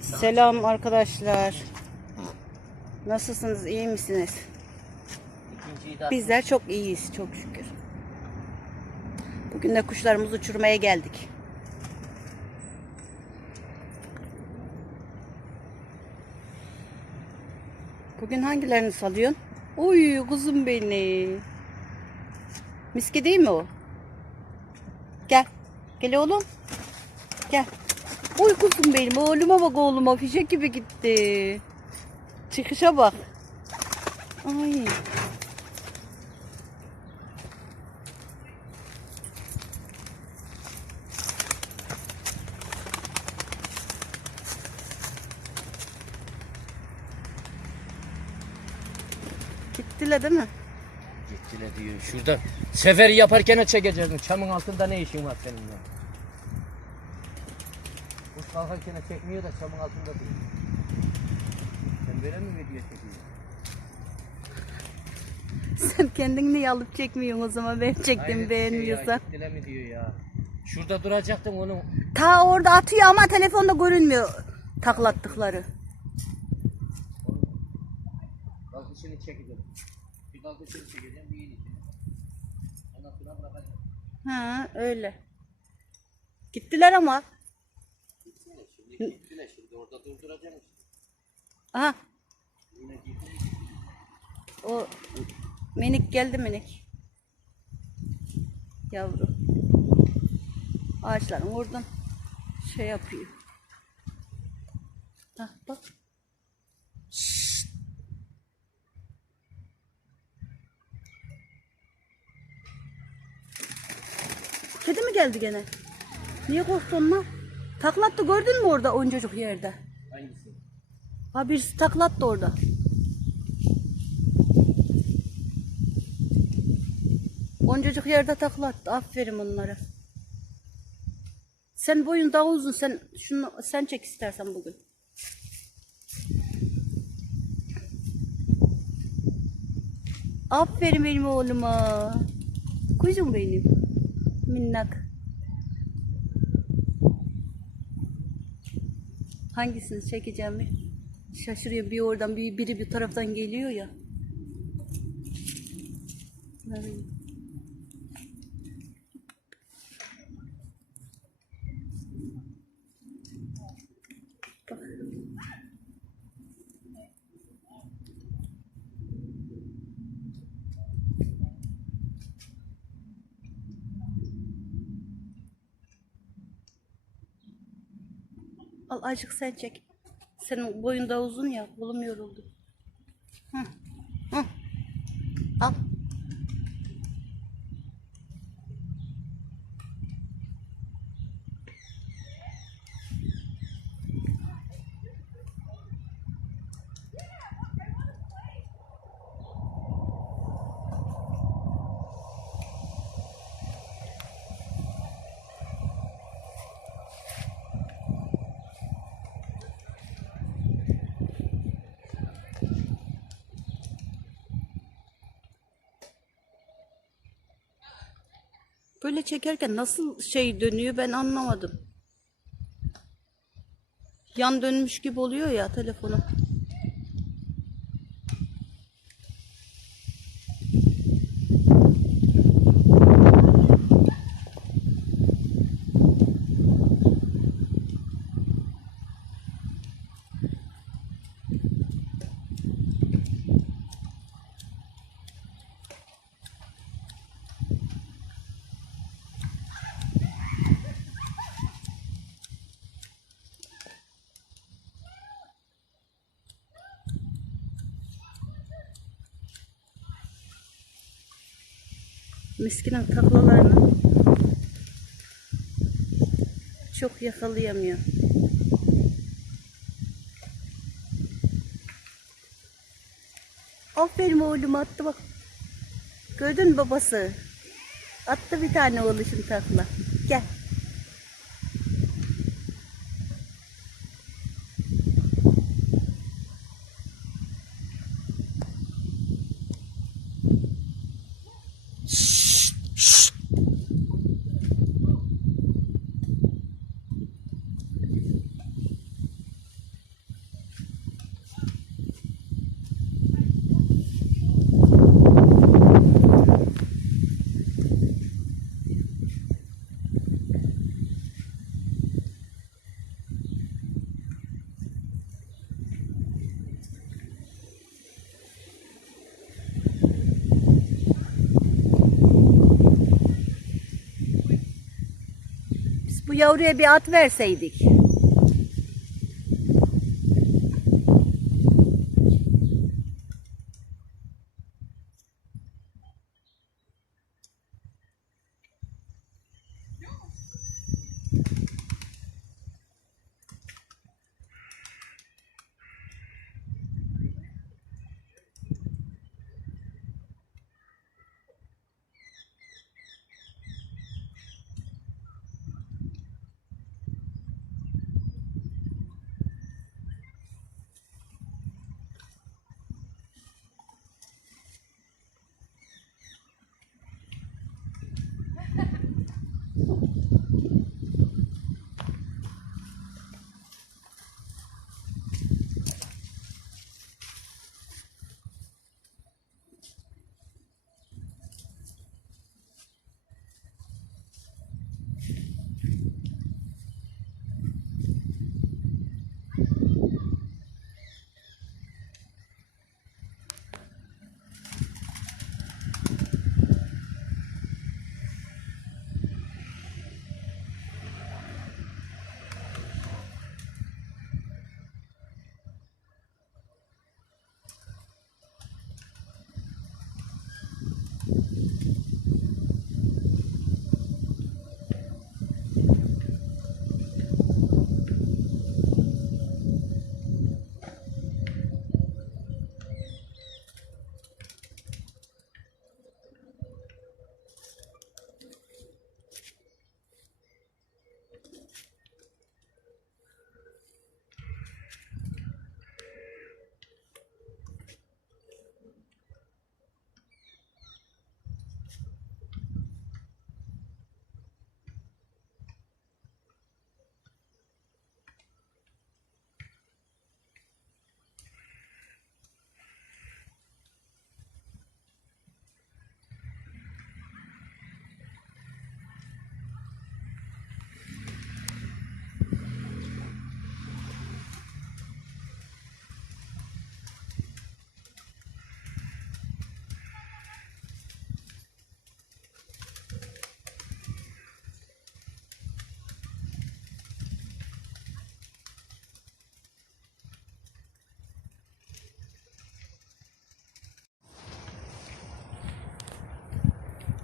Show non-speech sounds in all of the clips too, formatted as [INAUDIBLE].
Selam arkadaşlar. Nasılsınız? iyi misiniz? Bizler çok iyiyiz çok şükür. Bugün de kuşlarımızı uçurmaya geldik. Bugün hangilerini salıyorsun? Uy kuzum benim. Miski değil mi o? Gel. Gel oğlum. Gel. Uy kuzum benim. Oğluma bak oğluma. Fişek gibi gitti. Çıkışa bak. Ay. Gittiler değil mi? Gittiler diyor. Şurada seferi yaparken çekeceksin. Çamın altında ne işin var senin ya? Kalkarken çekmiyor da çamın altında diyor. Sen böyle mi video çekiyorsun? [LAUGHS] Sen kendini alıp çekmiyorsun o zaman ben çektim Hayret bir şey beğenmiyorsan. Ya, mi diyor ya. Şurada duracaktın onu. Ta orada atıyor ama telefonda görünmüyor taklattıkları. Kalkışını çekeceğim. Bir kalkışını çekeceğim bir yeni. Ondan sonra bırakacağım. Ha öyle. Gittiler ama. Gittiler şimdi orada durduracağım. Aha Yine o minik geldi minik. Yavru. Ağaçların oradan şey yapıyor. Hah bak. Kedi mi geldi gene? Niye korktun lan? Taklattı gördün mü orada oncacık yerde? Hangisi? Ha birisi taklattı orada. Oncacık yerde taklattı. Aferin onlara. Sen boyun daha uzun. Sen şunu sen çek istersen bugün. Aferin benim oğluma. Kuzum benim. Minnak. Hangisini çekeceğimi şaşırıyor. Bir oradan bir biri bir taraftan geliyor ya. Evet. Al azıcık sen çek. Senin boyun da uzun ya. Kolum yoruldu. Böyle çekerken nasıl şey dönüyor ben anlamadım. Yan dönmüş gibi oluyor ya telefonu. Miskinin taklalarını çok yakalayamıyor. Aferin oğlum attı bak. Gördün mü babası? Attı bir tane oğluşun takla. Gel. Yavruya bir at verseydik.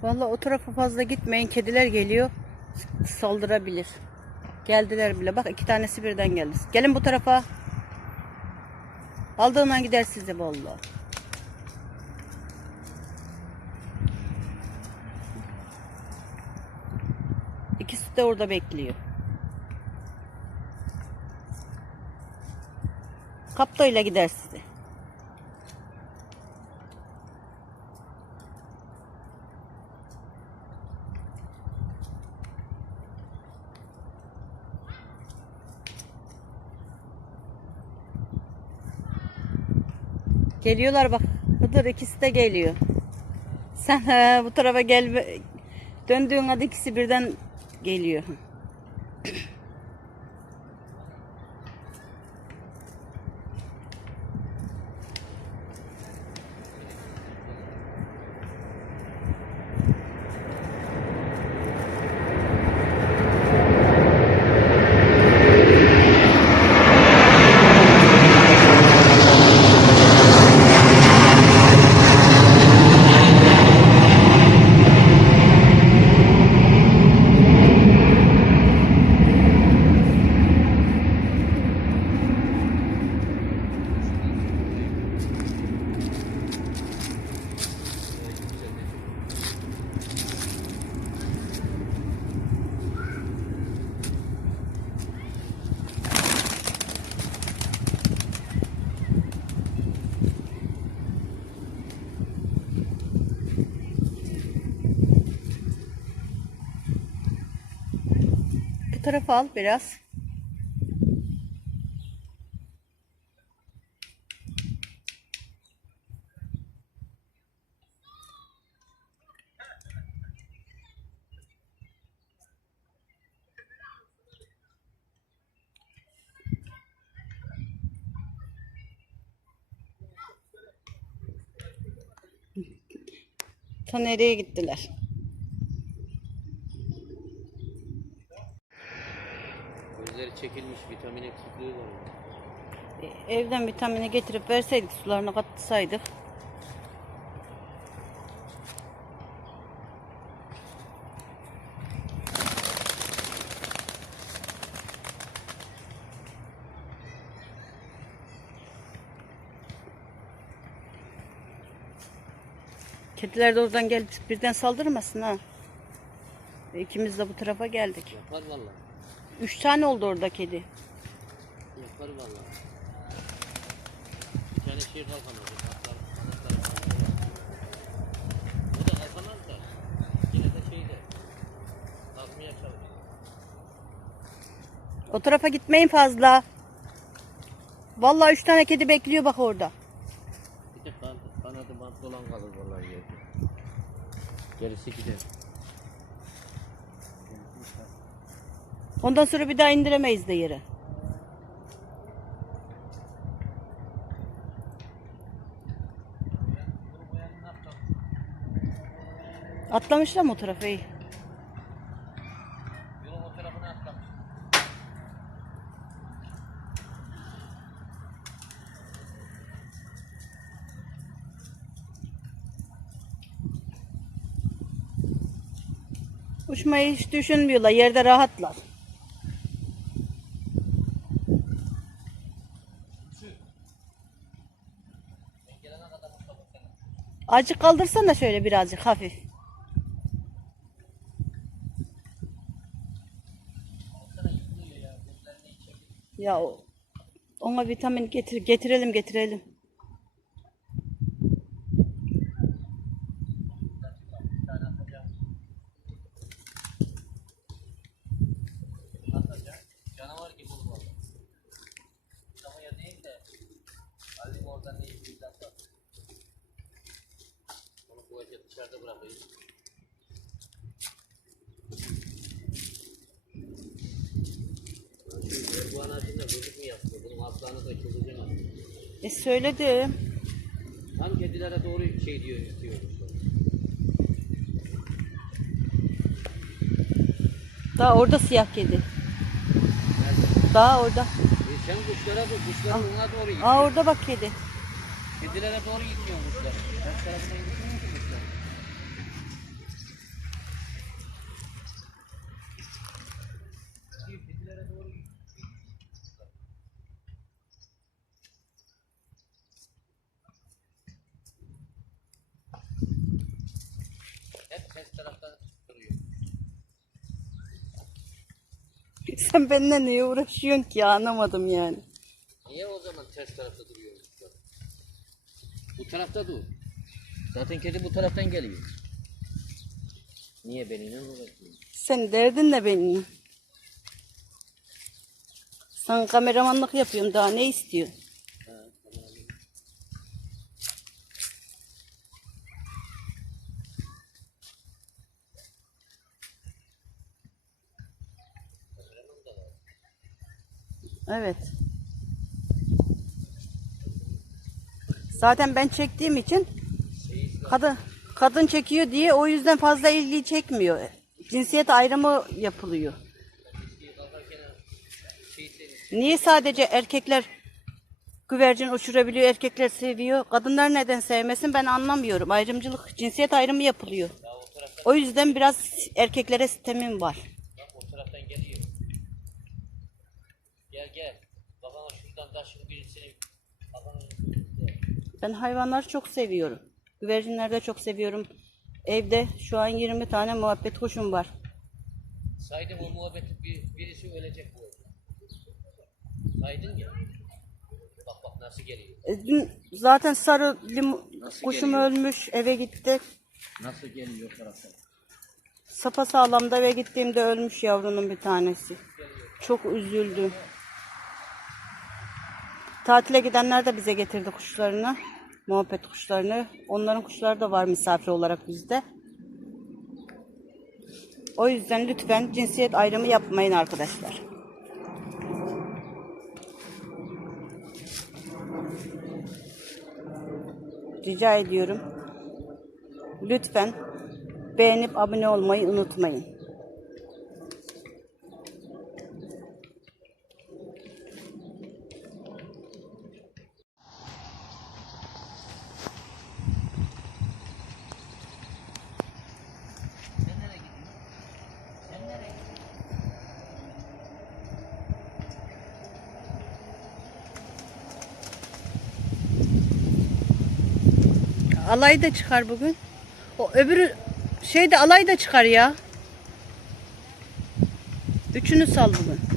Vallahi o tarafa fazla gitmeyin. Kediler geliyor. Saldırabilir. Geldiler bile. Bak iki tanesi birden geldi. Gelin bu tarafa. Aldığından gider size vallahi. İkisi de orada bekliyor. Kaptoyla gider size. Geliyorlar bak. Hıdır ikisi de geliyor. Sen he, bu tarafa gel. Döndüğün adı ikisi birden geliyor. Bu tarafa al biraz. Ta nereye gittiler? Çekilmiş vitamin eksikliği var. E, Evden vitamini getirip verseydik sularını katsaydık. Kediler de oradan gelip birden saldırmasın ha. İkimiz de bu tarafa geldik. Yapar valla. Üç tane oldu orada kedi. Yapar valla. Bir tane şey kalkamadı. Atlar, kanatlar kalkamadı. O da kalkamaz da. Yine de şeyde. Kalkmaya çalışıyor. O tarafa gitmeyin fazla. Vallahi üç tane kedi bekliyor bak orada. Bir de kan, kanadı bantlı olan kalır vallahi yerde. Gerisi gider. Ondan sonra bir daha indiremeyiz de yere. Atlamışlar mı o tarafa iyi? Uçmayı hiç düşünmüyorlar. Yerde rahatlar. Ben gelene kadar Mustafa sen. Azıcık kaldırsana şöyle birazcık hafif. Ya. Ona vitamin getir getirelim getirelim. Bir tane atacağım. Atacağım. Canavar gibi olur valla. Mustafa'ya değil de Halim oradan ne bir atar. Onu bu gece dışarıda bırakayım. Şu bu anacında gözükmüyor aslında. Bunun aslanı da çıldıracak aslında. E söyledim. Tam kedilere doğru şey diyor istiyormuş. Daha orada siyah kedi. Nerede? Daha orada. E sen kuşlara dur, kuşlar ona doğru gidiyor. Aa orada bak kedi. Kedilere doğru gidiyor kuşlar. Ters tarafına gitmiyor ki kuşlar. Kedilere doğru gidiyor. Hep ters taraftan duruyor. [LAUGHS] Sen benimle niye uğraşıyorsun ki anlamadım yani. Niye o zaman ters tarafta duruyor kuşlar? Bu tarafta dur. Zaten kedi bu taraftan geliyor. Niye benimle uğraşıyorsun? Sen derdin ne benimle? Sen kameramanlık yapıyorsun daha ne istiyorsun? Ha, tamam. Kameraman da var. Evet. Zaten ben çektiğim için kadın kadın çekiyor diye o yüzden fazla ilgi çekmiyor. Cinsiyet ayrımı yapılıyor. Niye sadece erkekler güvercin uçurabiliyor, erkekler seviyor. Kadınlar neden sevmesin ben anlamıyorum. Ayrımcılık, cinsiyet ayrımı yapılıyor. O yüzden biraz erkeklere sistemim var. bak o taraftan geliyor. Gel gel. Şuradan taşın birisini Ben hayvanları çok seviyorum. Güvercinleri de çok seviyorum. Evde şu an 20 tane muhabbet kuşum var. saydım o muhabbeti bir, birisi ölecek bu arada. Saydın ya. Bak bak nasıl geliyor. E, Dün zaten sarı lim- Nasıl kuşum geliyor? ölmüş eve gitti. Nasıl geliyor taraftan? Sapa sağlamda eve gittiğimde ölmüş yavrunun bir tanesi. Çok üzüldüm. Tatile gidenler de bize getirdi kuşlarını. Muhabbet kuşlarını. Onların kuşları da var misafir olarak bizde. O yüzden lütfen cinsiyet ayrımı yapmayın arkadaşlar. Rica ediyorum. Lütfen beğenip abone olmayı unutmayın. Alay da çıkar bugün. O öbürü şey de alay da çıkar ya. Üçünü sal bugün.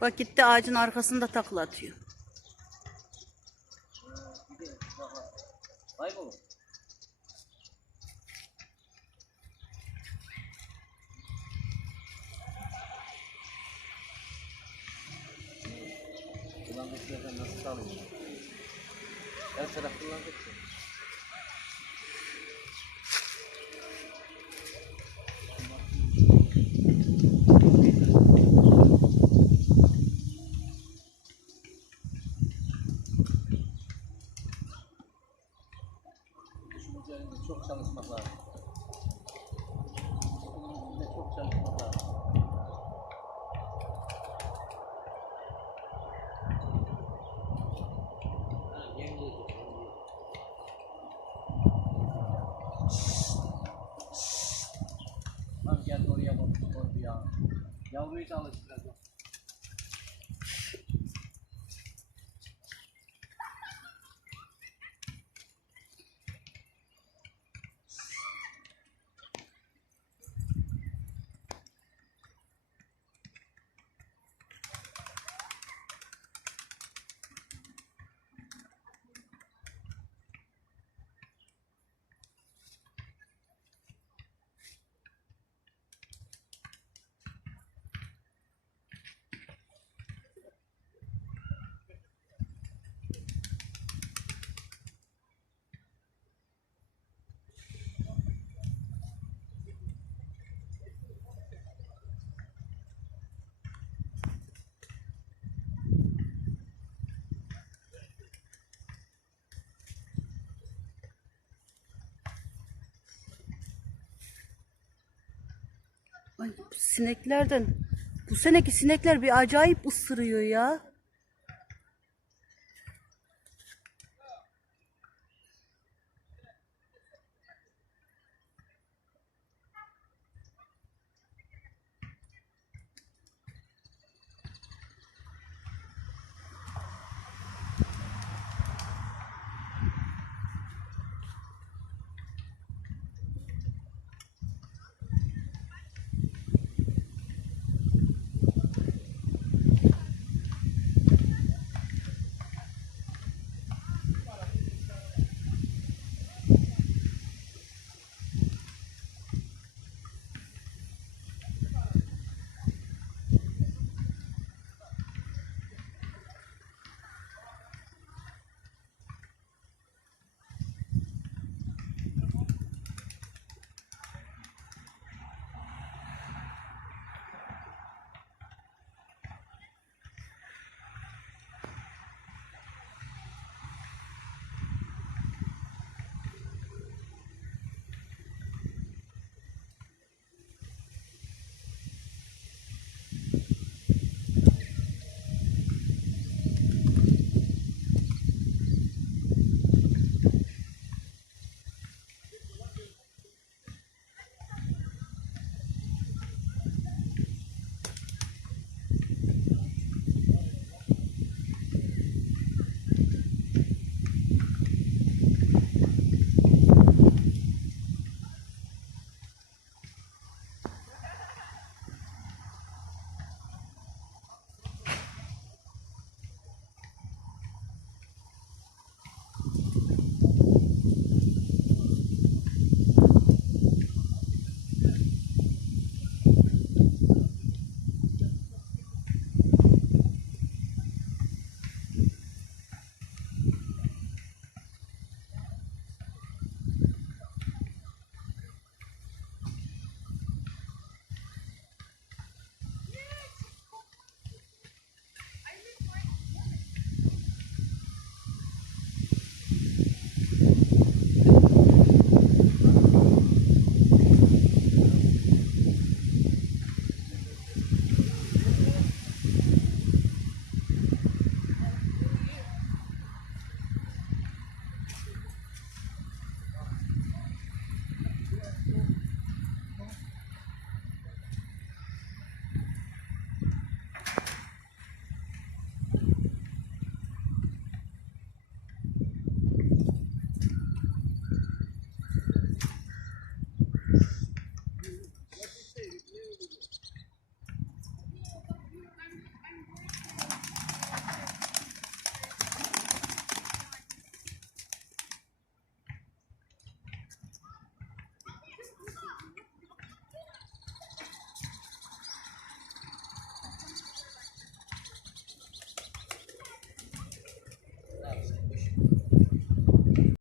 Bak gitti ağacın arkasında takla atıyor. 遇到了 Sineklerden bu seneki sinekler bir acayip ısırıyor ya.